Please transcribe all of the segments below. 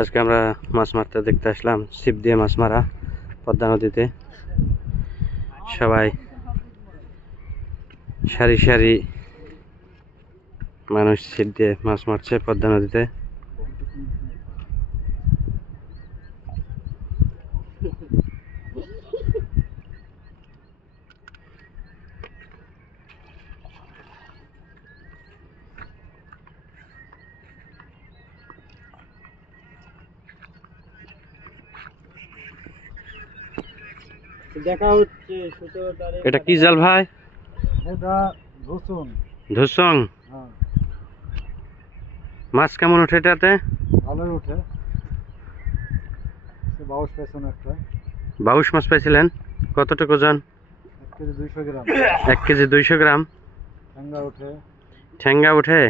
আজকে আমরা মাছ মারতে দেখতে আসলাম, ছিপ দিয়ে মাছ মারা পদ্মা নদীতে। সবাই সারি সারি মানুষ ছিপ দিয়ে মাছ মারছে পদ্মা নদীতে। দেখা হচ্ছে এটা কি জাল ভাই? এটা রসুন। ধুসং। হ্যাঁ, মাছ কেমন ওঠে এটাতে? ভালোই ওঠে। বাউশ পেছন একটা বাউশ মাছ পাইছিলেন? কতটুকু ওজন? 1 কেজি 200 গ্রাম। 1 কেজি 200 গ্রাম। ঠ্যাঙ্গা ওঠে। ঠ্যাঙ্গা ওঠে?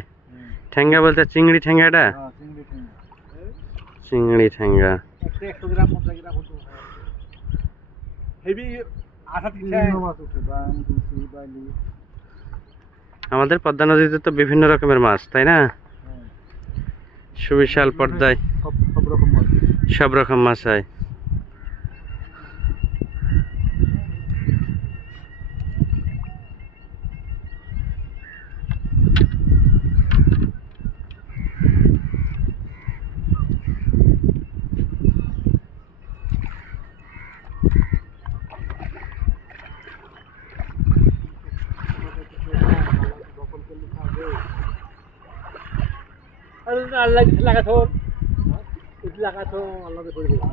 ঠ্যাঙ্গা বলতে চিংড়ি ঠ্যাঙ্গাটা? হ্যাঁ, চিংড়ি ঠ্যাঙ্গা। চিংড়ি ঠ্যাঙ্গা। 100 গ্রাম 50 গ্রাম হতো। হেভি আঠা তিনটা মাছ ওঠে, বান গুছি বাইলি। আমাদের পদ্মা নদীতে তো বিভিন্ন রকমের মাছ, তাই না? সুবিশাল পর্দায় সব রকম মাছ। সব রকম মাছ হয়। আল্লাহ লাগাতো, লাগাতো আল্লাহ করে দিবে।